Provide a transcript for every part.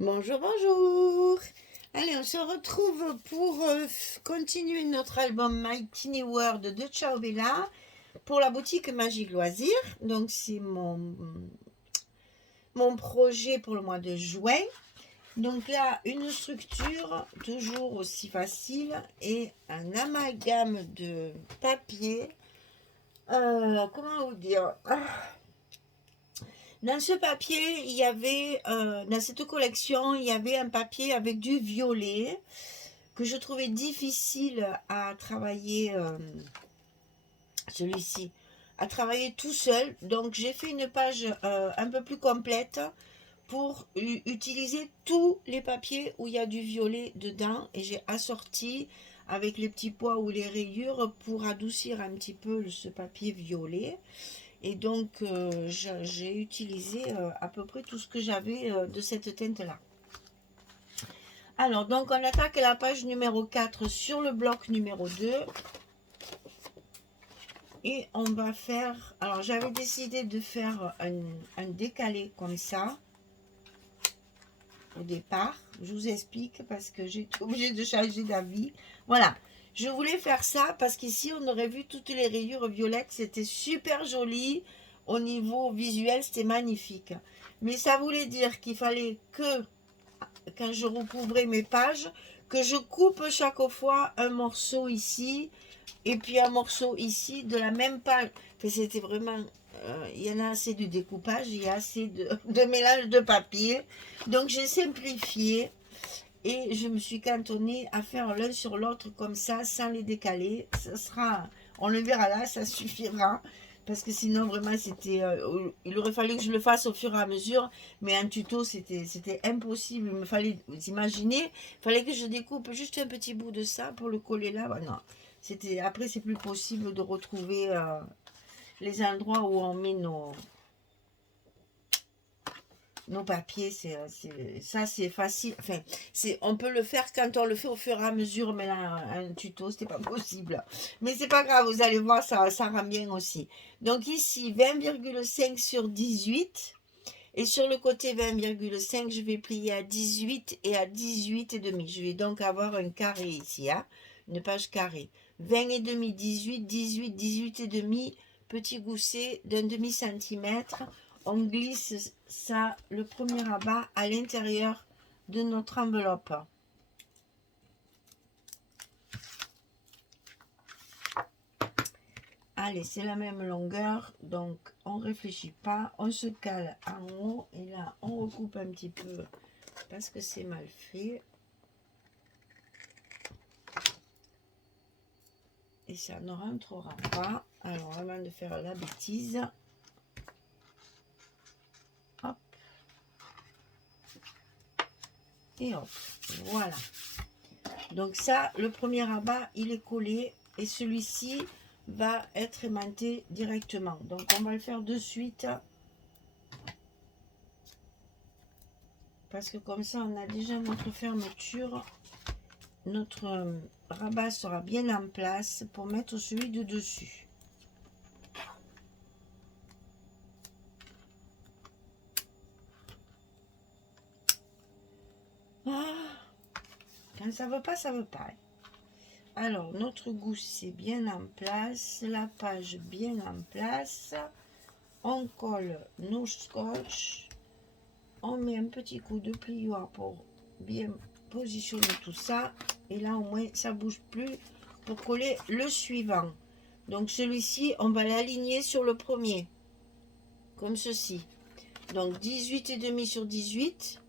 Bonjour, bonjour. Allez, on se retrouve pour continuer notre album My Tiny World de Ciao Bella pour la boutique Magique Loisirs. Donc, c'est mon projet pour le mois de juin. Donc là, une structure toujours aussi facile et un amalgame de papier. Comment vous dire? Dans ce papier, il y avait, dans cette collection, il y avait un papier avec du violet que je trouvais difficile à travailler, celui-ci, à travailler tout seul. Donc j'ai fait une page un peu plus complète pour utiliser tous les papiers où il y a du violet dedans et j'ai assorti avec les petits pois ou les rayures pour adoucir un petit peu ce papier violet. Et donc, j'ai utilisé à peu près tout ce que j'avais de cette teinte-là. Alors, donc, on attaque la page numéro 4 sur le bloc numéro 2. Et on va faire... Alors, j'avais décidé de faire un décalé comme ça. Au départ, je vous explique parce que j'ai été obligée de changer d'avis. Voilà. Je voulais faire ça parce qu'ici, on aurait vu toutes les rayures violettes. C'était super joli. Au niveau visuel, c'était magnifique. Mais ça voulait dire qu'il fallait que, quand je recouvrais mes pages, que je coupe chaque fois un morceau ici et puis un morceau ici de la même page. Enfin, c'était vraiment... il y en a assez de découpage, il y a assez de mélange de papier. Donc, j'ai simplifié. Et je me suis cantonnée à faire l'un sur l'autre comme ça, sans les décaler. Ça sera, on le verra là, ça suffira. Parce que sinon, vraiment, c'était, il aurait fallu que je le fasse au fur et à mesure. Mais un tuto, c'était impossible. Il me fallait, vous imaginez, il fallait que je découpe juste un petit bout de ça pour le coller là. Bah, non, après, c'est plus possible de retrouver les endroits où on met nos papiers, ça c'est facile. Enfin, on peut le faire quand on le fait au fur et à mesure, mais là, un tuto, c'était pas possible. Mais c'est pas grave, vous allez voir, ça rend bien aussi. Donc ici, 20,5 sur 18. Et sur le côté 20,5, je vais plier à 18 et à 18 et demi. Je vais donc avoir un carré ici, hein, une page carrée. 20 et demi, 18, 18, 18 et demi, petit gousset d'un demi-centimètre. On glisse ça, le premier rabat, à l'intérieur de notre enveloppe. Allez, c'est la même longueur, donc on ne réfléchit pas, on se cale en haut et là on recoupe un petit peu parce que c'est mal fait. Et ça ne rentrera pas. Alors avant de faire la bêtise, hop, et hop, voilà. Donc ça, le premier rabat, il est collé et celui-ci va être aimanté directement. Donc on va le faire de suite parce que comme ça, on a déjà notre fermeture. Notre rabat sera bien en place pour mettre celui de dessus. Ah, quand ça veut pas, ça veut pas. Alors, notre gousset bien en place, la page bien en place. On colle nos scotch. On met un petit coup de plioir pour bien positionner tout ça. Et là, au moins, ça ne bouge plus pour coller le suivant. Donc, celui-ci, on va l'aligner sur le premier. Comme ceci. Donc, 18,5 sur 18.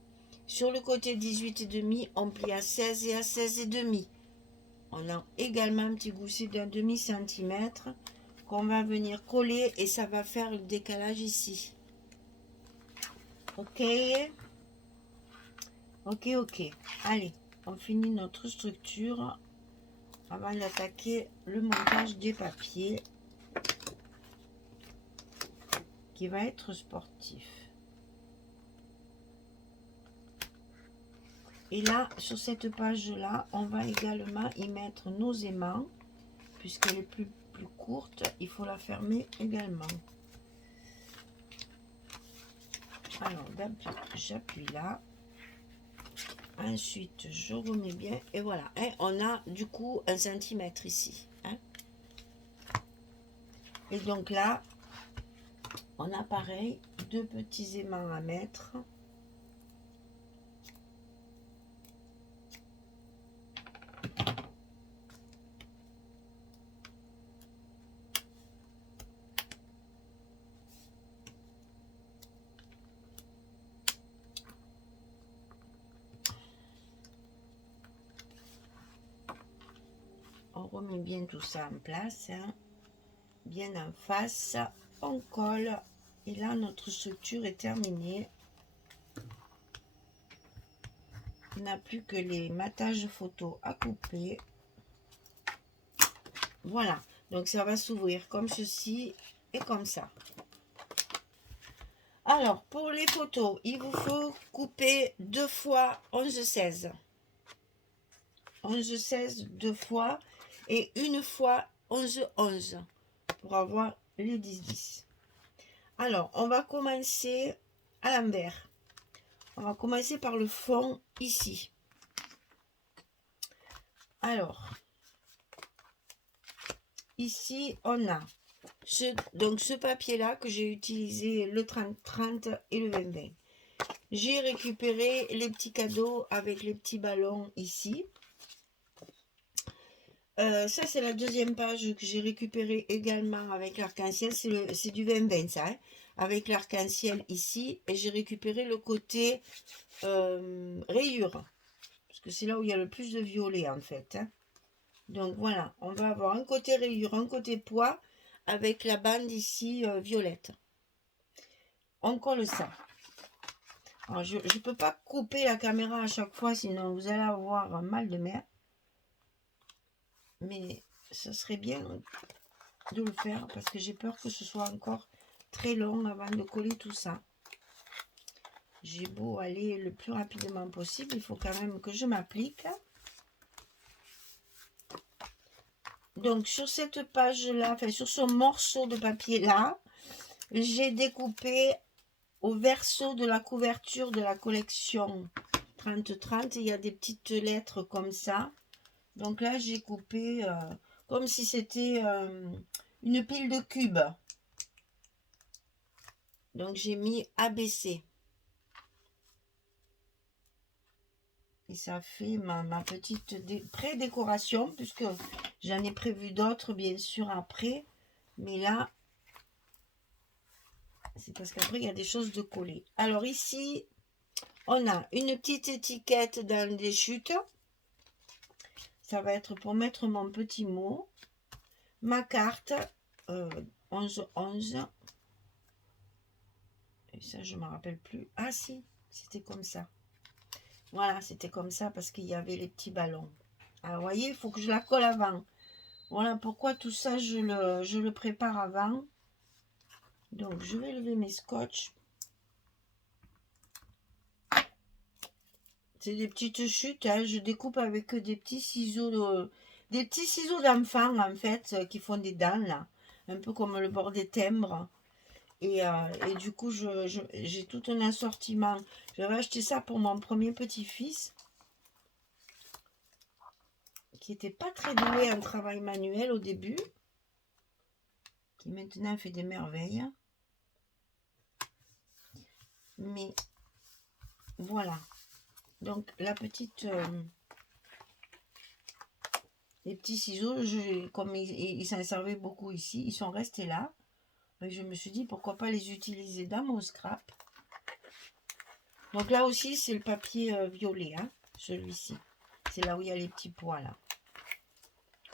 Sur le côté 18,5, on plie à 16 et à 16,5. On a également un petit gousset d'un demi-centimètre qu'on va venir coller et ça va faire le décalage ici. Ok. Ok, ok. Allez, on finit notre structure avant d'attaquer le montage des papiers qui va être sportif. Et là, sur cette page-là, on va également y mettre nos aimants. Puisqu'elle est plus courte, il faut la fermer également. Alors, j'appuie là. Ensuite, je remets bien. Et voilà. Hein, on a du coup 1 centimètre ici. Hein. Et donc là, on a pareil, 2 petits aimants à mettre. On remet bien tout ça en place, hein, bien en face, on colle, et là notre structure est terminée. On n'a plus que les matages photos à couper. Voilà, donc ça va s'ouvrir comme ceci et comme ça. Alors, pour les photos, il vous faut couper 2 fois 11-16. 11-16 2 fois et 1 fois 11-11 pour avoir les 10-10. Alors, on va commencer à l'envers. On va commencer par le fond ici. Alors, ici, on a ce papier-là que j'ai utilisé le 30-30 et le 20-20. J'ai récupéré les petits cadeaux avec les petits ballons ici. Ça, c'est la deuxième page que j'ai récupérée également avec l'arc-en-ciel. C'est du 20-20, ça, hein, avec l'arc-en-ciel ici. Et j'ai récupéré le côté rayure. Parce que c'est là où il y a le plus de violet, en fait. Hein. Donc, voilà. On va avoir un côté rayure, un côté pois, avec la bande ici violette. On colle ça. Alors, je ne peux pas couper la caméra à chaque fois, sinon vous allez avoir un mal de mer. Mais ça serait bien de le faire parce que j'ai peur que ce soit encore très long avant de coller tout ça. J'ai beau aller le plus rapidement possible, il faut quand même que je m'applique. Donc sur cette page là, enfin sur ce morceau de papier là, j'ai découpé au verso de la couverture de la collection 30-30, il y a des petites lettres comme ça. Donc là j'ai coupé comme si c'était une pile de cubes. Donc j'ai mis ABC. Et ça fait ma petite pré-décoration, puisque j'en ai prévu d'autres bien sûr après. Mais là, c'est parce qu'après il y a des choses de coller. Alors ici, on a une petite étiquette dans des chutes. Ça va être pour mettre mon petit mot. Ma carte 11-11. Et ça, je ne me rappelle plus. Ah si, c'était comme ça. Voilà, c'était comme ça parce qu'il y avait les petits ballons. Alors, vous voyez, il faut que je la colle avant. Voilà pourquoi tout ça, je le prépare avant. Donc, je vais lever mes scotch. C'est des petites chutes. Hein. Je découpe avec des petits ciseaux d'enfant, en fait, qui font des dents, là. Un peu comme le bord des timbres. Et du coup, j'ai tout un assortiment. J'avais acheté ça pour mon premier petit-fils, qui n'était pas très doué en travail manuel au début, qui maintenant fait des merveilles. Mais voilà. Donc la petite... les petits ciseaux, comme ils s'en servaient beaucoup ici, ils sont restés là. Et je me suis dit, pourquoi pas les utiliser dans mon scrap. Donc là aussi, c'est le papier violet, hein, celui-ci. C'est là où il y a les petits pois, là.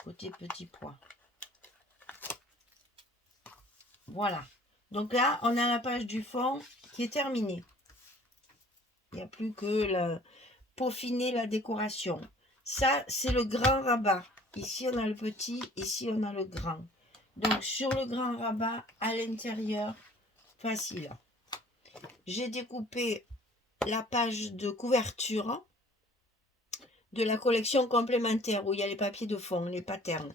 Côté petits pois. Voilà. Donc là, on a la page du fond qui est terminée. Il n'y a plus que peaufiner la décoration. Ça, c'est le grand rabat. Ici, on a le petit. Ici, on a le grand. Donc, sur le grand rabat, à l'intérieur, facile. J'ai découpé la page de couverture de la collection complémentaire où il y a les papiers de fond, les patterns.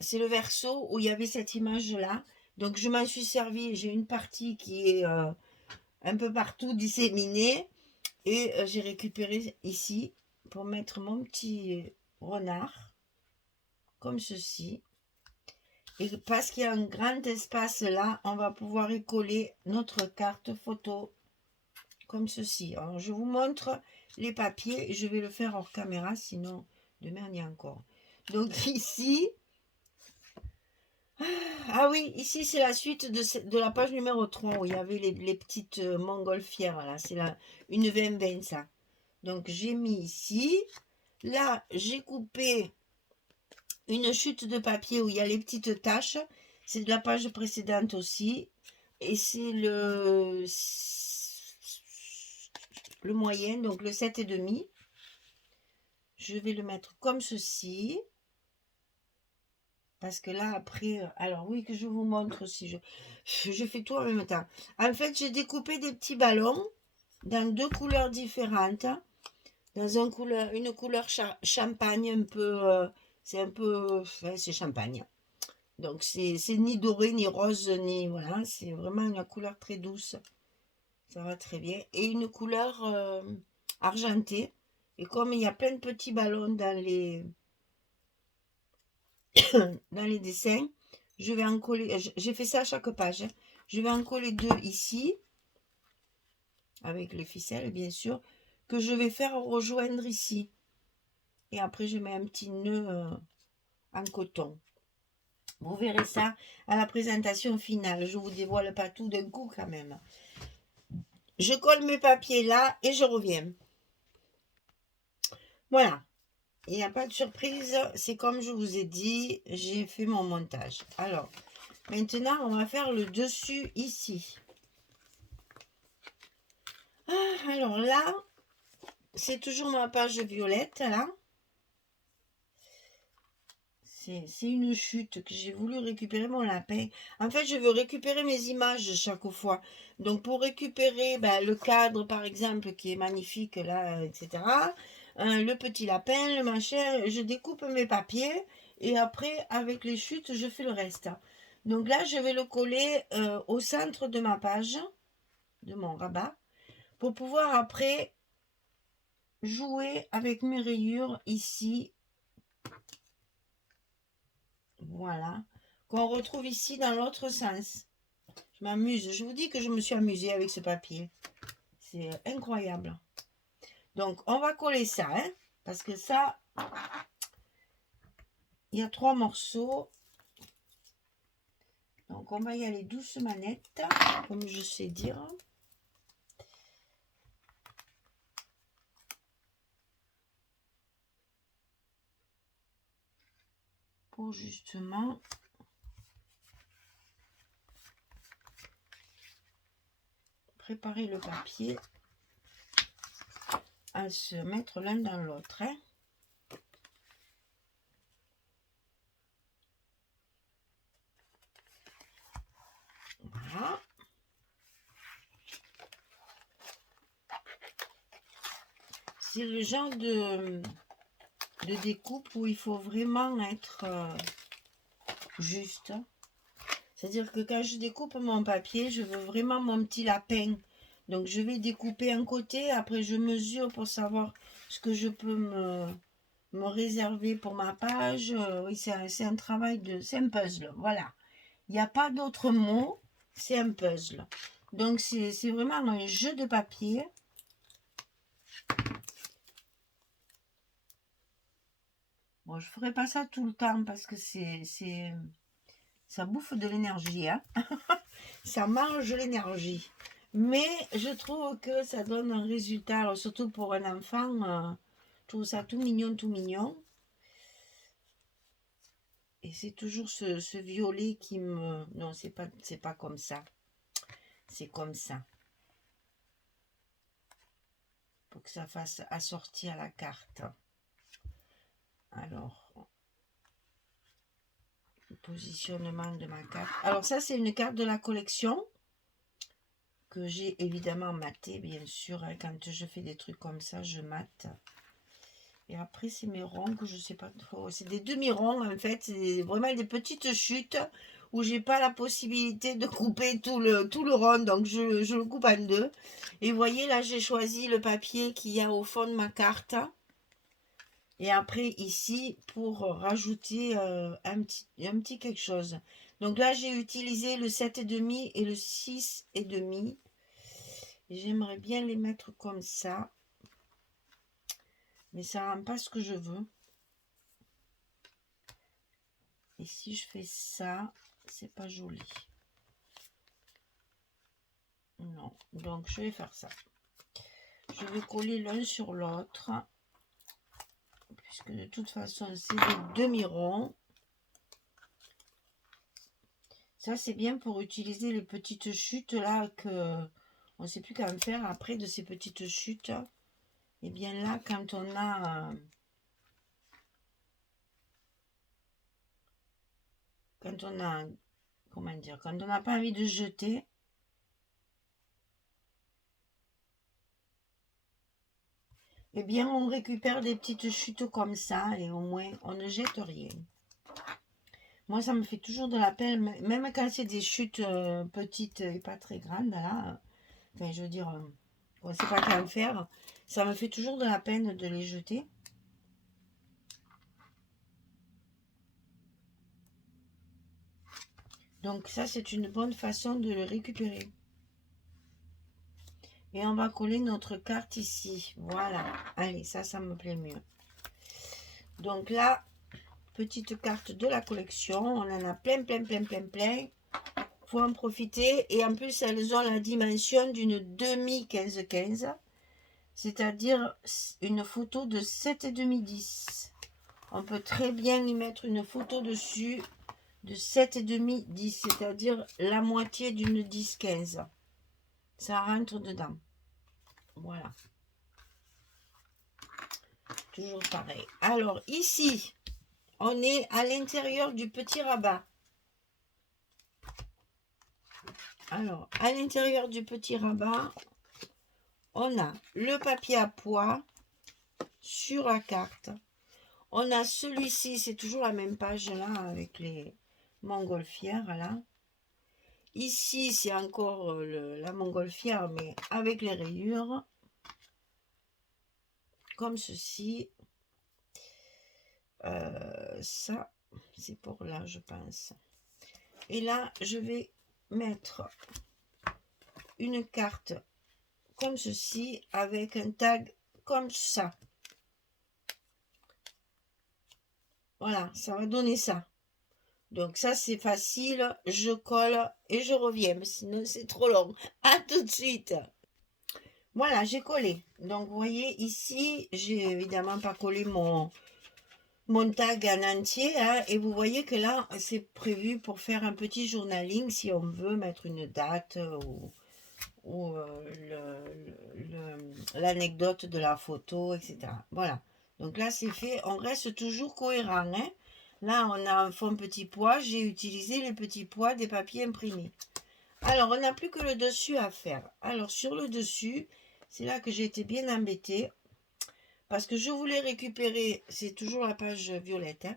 C'est le verso où il y avait cette image-là. Donc, je m'en suis servi. J'ai une partie qui est un peu partout disséminée. Et j'ai récupéré ici pour mettre mon petit renard, comme ceci. Et parce qu'il y a un grand espace là, on va pouvoir y coller notre carte photo, comme ceci. Alors, je vous montre les papiers et je vais le faire hors caméra, sinon demain on y est encore. Donc ici, ah oui, ici c'est la suite de la page numéro 3 où il y avait les petites montgolfières, là, c'est une 20-20 ça. Donc j'ai mis ici, là j'ai coupé une chute de papier où il y a les petites taches, c'est de la page précédente aussi, et c'est le moyen, donc le 7,5. Je vais le mettre comme ceci. Parce que là, après, alors oui, que je vous montre si je fais tout en même temps. En fait, j'ai découpé des petits ballons dans deux couleurs différentes. Dans une couleur champagne, un peu, c'est un peu, ouais, c'est champagne. Donc, c'est ni doré, ni rose, ni, voilà, c'est vraiment une couleur très douce. Ça va très bien. Et une couleur argentée. Et comme il y a plein de petits ballons dans les dessins, je vais en coller, j'ai fait ça à chaque page, je vais en coller deux ici, avec les ficelles bien sûr, que je vais faire rejoindre ici. Et après je mets un petit nœud en coton. Vous verrez ça à la présentation finale, je vous dévoile pas tout d'un coup quand même. Je colle mes papiers là et je reviens. Voilà, il n'y a pas de surprise, c'est comme je vous ai dit, j'ai fait mon montage. Alors, maintenant on va faire le dessus ici. Alors là, c'est toujours ma page violette, là. C'est une chute que j'ai voulu récupérer mon lapin. En fait, je veux récupérer mes images chaque fois. Donc, pour récupérer le cadre, par exemple, qui est magnifique, là, etc. Le petit lapin, le machin, je découpe mes papiers. Et après, avec les chutes, je fais le reste. Donc là, je vais le coller au centre de ma page, de mon rabat, pour pouvoir après jouer avec mes rayures ici, voilà, qu'on retrouve ici dans l'autre sens. Je m'amuse, je vous dis que je me suis amusée avec ce papier, c'est incroyable. Donc on va coller ça, hein, parce que ça, il y a 3 morceaux, donc on va y aller doucement, comme je sais dire. Pour justement préparer le papier à se mettre l'un dans l'autre, hein. Voilà. C'est le genre de découpe où il faut vraiment être juste. C'est-à-dire que quand je découpe mon papier, je veux vraiment mon petit lapin. Donc je vais découper un côté, après je mesure pour savoir ce que je peux me réserver pour ma page. Oui, c'est un travail c'est un puzzle, voilà. Il n'y a pas d'autre mot, c'est un puzzle. Donc c'est vraiment un jeu de papier. Bon, je ne ferai pas ça tout le temps parce que ça bouffe de l'énergie, hein. Ça mange l'énergie. Mais je trouve que ça donne un résultat, alors surtout pour un enfant, je trouve ça tout mignon, tout mignon. Et c'est toujours ce violet qui me... Non, c'est pas comme ça. C'est comme ça. Pour que ça fasse assortir à la carte. Alors, le positionnement de ma carte. Alors ça, c'est une carte de la collection que j'ai évidemment maté, bien sûr. Hein, quand je fais des trucs comme ça, je mate. Et après, c'est mes ronds que je sais pas trop. C'est des demi-ronds, en fait. C'est vraiment des petites chutes où j'ai pas la possibilité de couper tout le rond, donc je le coupe en deux. Et vous voyez, là, j'ai choisi le papier qu'il y a au fond de ma carte. Et après, ici, pour rajouter un petit quelque chose. Donc là, j'ai utilisé le 7,5 et le 6,5. J'aimerais bien les mettre comme ça. Mais ça rend pas ce que je veux. Et si je fais ça, c'est pas joli. Non, donc je vais faire ça. Je vais coller l'un sur l'autre. Puisque de toute façon, c'est des demi-ronds. Ça, c'est bien pour utiliser les petites chutes là que on ne sait plus qu'en faire après de ces petites chutes. Et bien là, quand on a... comment dire, quand on n'a pas envie de jeter, eh bien on récupère des petites chutes comme ça et au moins on ne jette rien. Moi ça me fait toujours de la peine, même quand c'est des chutes petites et pas très grandes là, enfin je veux dire, on ne sait pas qu'en faire, ça me fait toujours de la peine de les jeter. Donc ça c'est une bonne façon de le récupérer. Et on va coller notre carte ici. Voilà. Allez, ça me plaît mieux. Donc là, petite carte de la collection. On en a plein, plein, plein, plein, plein. Faut en profiter. Et en plus, elles ont la dimension d'une demi 15-15. C'est-à-dire une photo de 7,5-10. On peut très bien y mettre une photo dessus de 7,5-10. C'est-à-dire la moitié d'une 10-15. Ça rentre dedans. Voilà. Toujours pareil. Alors, ici, on est à l'intérieur du petit rabat. Alors, à l'intérieur du petit rabat, on a le papier à pois sur la carte. On a celui-ci, c'est toujours la même page là, avec les montgolfières là. Ici, c'est encore la montgolfière, mais avec les rayures. Comme ceci. Ça, c'est pour là, je pense. Et là, je vais mettre une carte comme ceci avec un tag comme ça. Voilà, ça va donner ça. Donc ça, c'est facile. Je colle et je reviens. Mais sinon, c'est trop long. À tout de suite. Voilà, j'ai collé. Donc, vous voyez, ici, j'ai évidemment pas collé mon tag en entier. Hein, et vous voyez que là, c'est prévu pour faire un petit journaling si on veut mettre une date ou l'anecdote de la photo, etc. Voilà. Donc là, c'est fait. On reste toujours cohérent. Hein. Là, on a un fond petit pois. J'ai utilisé les petits pois des papiers imprimés. Alors, on n'a plus que le dessus à faire. Alors, sur le dessus, c'est là que j'ai été bien embêtée. Parce que je voulais récupérer, c'est toujours la page violette, hein.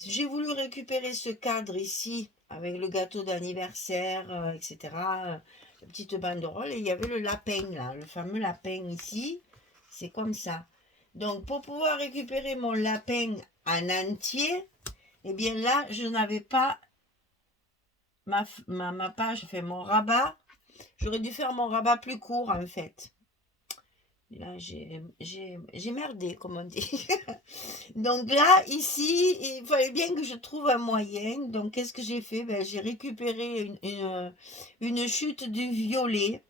J'ai voulu récupérer ce cadre ici, avec le gâteau d'anniversaire, etc., la petite banderole, et il y avait le lapin, là, le fameux lapin ici, c'est comme ça. Donc, pour pouvoir récupérer mon lapin en entier, eh bien là, je n'avais pas ma page, enfin mon rabat, j'aurais dû faire mon rabat plus court, en fait. Là, j'ai merdé, comme on dit. Donc là, ici, il fallait bien que je trouve un moyen. Donc, qu'est-ce que j'ai fait? Ben, j'ai récupéré une chute du violet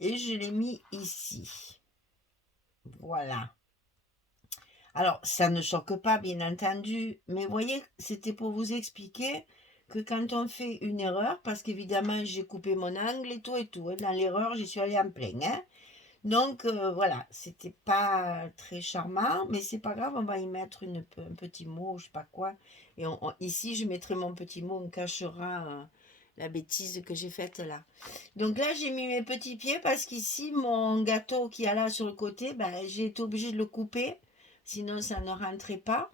et je l'ai mis ici. Voilà. Alors, ça ne choque pas, bien entendu, mais vous voyez, c'était pour vous expliquer que quand on fait une erreur, parce qu'évidemment, j'ai coupé mon angle et tout, hein, dans l'erreur, j'y suis allée en plein, hein. Donc voilà, c'était pas très charmant, mais c'est pas grave, on va y mettre un petit mot, je sais pas quoi. Et ici, je mettrai mon petit mot, on cachera la bêtise que j'ai faite là. Donc là, j'ai mis mes petits pieds parce qu'ici, mon gâteau qui est là sur le côté, ben, j'ai été obligée de le couper, sinon ça ne rentrait pas.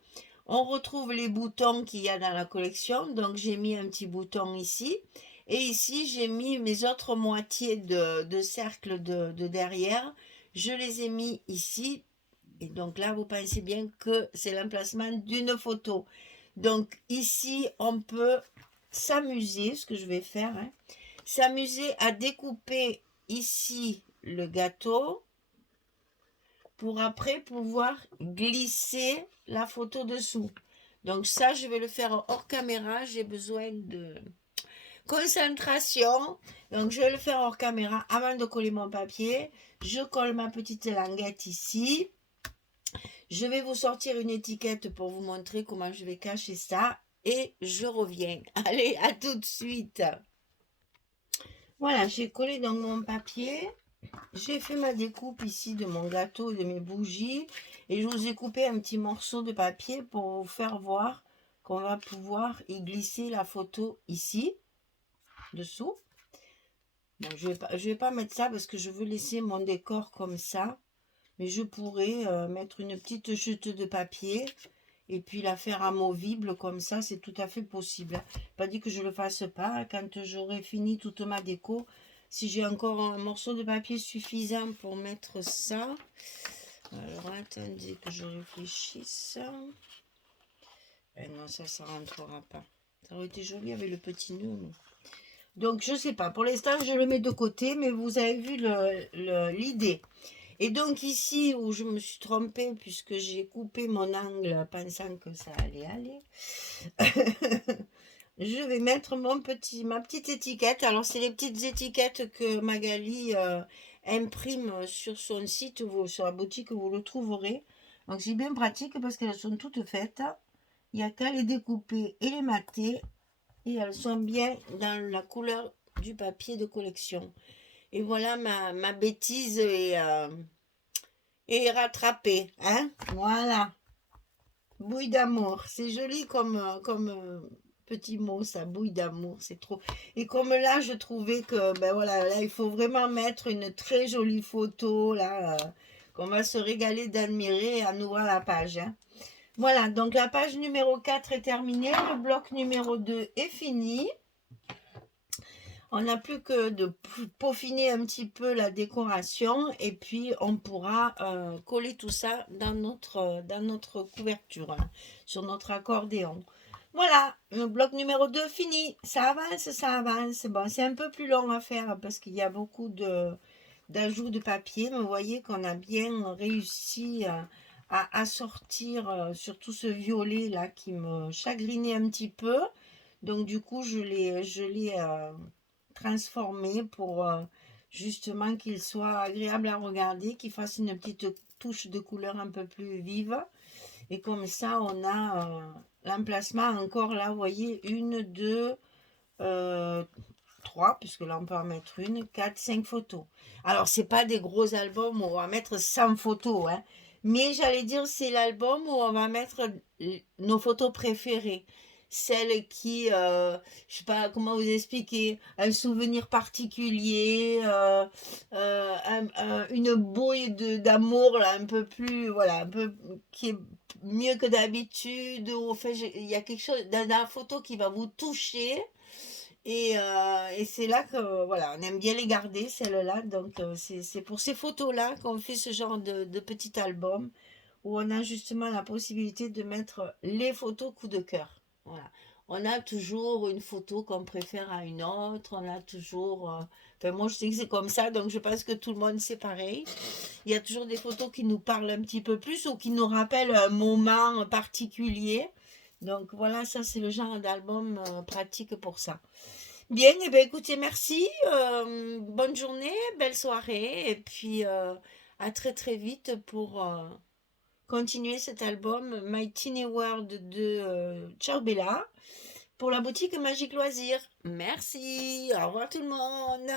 On retrouve les boutons qu'il y a dans la collection. Donc, j'ai mis un petit bouton ici. Et ici, j'ai mis mes autres moitiés de cercle de derrière. Je les ai mis ici. Et donc là, vous pensez bien que c'est l'emplacement d'une photo. Donc ici, on peut s'amuser, ce que je vais faire, hein, s'amuser à découper ici le gâteau pour après pouvoir glisser la photo dessous. Donc ça, je vais le faire hors caméra. J'ai besoin de concentration. Donc je vais le faire hors caméra avant de coller mon papier. Je colle ma petite languette ici. Je vais vous sortir une étiquette pour vous montrer comment je vais cacher ça. Et je reviens. Allez, à tout de suite. Voilà, j'ai collé dans mon papier. J'ai fait ma découpe ici de mon gâteau, de mes bougies. Et je vous ai coupé un petit morceau de papier pour vous faire voir qu'on va pouvoir y glisser la photo ici, dessous. Bon, je vais pas mettre ça parce que je veux laisser mon décor comme ça. Mais je pourrais mettre une petite chute de papier et puis la faire amovible comme ça, c'est tout à fait possible. Pas dit que je le fasse pas. Quand j'aurai fini toute ma déco, si j'ai encore un morceau de papier suffisant pour mettre ça. Alors attendez que je réfléchisse. Non, ça ne rentrera pas. Ça aurait été joli avec le petit nœud. Mais... Donc je sais pas. Pour l'instant, je le mets de côté, mais vous avez vu l'idée. Et donc ici où je me suis trompée puisque j'ai coupé mon angle pensant que ça allait aller, je vais mettre ma petite étiquette. Alors c'est les petites étiquettes que Magali imprime sur son site ou sur la boutique, vous le trouverez. Donc c'est bien pratique parce qu'elles sont toutes faites. Il n'y a qu'à les découper et les mater et elles sont bien dans la couleur du papier de collection. Et voilà, ma bêtise est rattrapée. Hein? Voilà. Bouille d'amour. C'est joli comme petit mot, ça. Bouille d'amour. C'est trop. Et comme là, je trouvais que, ben voilà, là, il faut vraiment mettre une très jolie photo, là, qu'on va se régaler d'admirer en ouvrant la page. Hein. Voilà, donc la page numéro 4 est terminée. Le bloc numéro 2 est fini. On n'a plus que de peaufiner un petit peu la décoration et puis on pourra coller tout ça dans notre couverture, hein, sur notre accordéon. Voilà, le bloc numéro 2 fini. Ça avance, ça avance. Bon, c'est un peu plus long à faire parce qu'il y a beaucoup d'ajouts de papier. Mais vous voyez qu'on a bien réussi à sortir surtout ce violet là qui me chagrinait un petit peu. Donc du coup, je l'ai transformé pour justement qu'il soit agréable à regarder, qu'il fasse une petite touche de couleur un peu plus vive. Et comme ça, on a l'emplacement encore là, vous voyez, 1, 2, 3, puisque là on peut en mettre 1, 4, 5 photos. Alors, c'est pas des gros albums où on va mettre 100 photos, hein, mais j'allais dire, c'est l'album où on va mettre nos photos préférées. Celles qui, je sais pas comment vous expliquer, un souvenir particulier, une bouille d'amour là, un peu plus, voilà, un peu qui est mieux que d'habitude. Ou, enfin, il y a quelque chose dans la photo qui va vous toucher. Et c'est là que, voilà, on aime bien les garder, celles-là. Donc, c'est pour ces photos-là qu'on fait ce genre de petit album où on a justement la possibilité de mettre les photos coup de cœur. Voilà. On a toujours une photo qu'on préfère à une autre. On a toujours... Enfin, moi, je sais que c'est comme ça, donc je pense que tout le monde, c'est pareil. Il y a toujours des photos qui nous parlent un petit peu plus ou qui nous rappellent un moment particulier. Donc, voilà, ça, c'est le genre d'album pratique pour ça. Bien, et bien écoutez, merci. Bonne journée, belle soirée. Et puis, à très très vite pour continuer cet album My Tiny World de Ciao Bella pour la boutique Magique Loisirs. Merci. Au revoir tout le monde.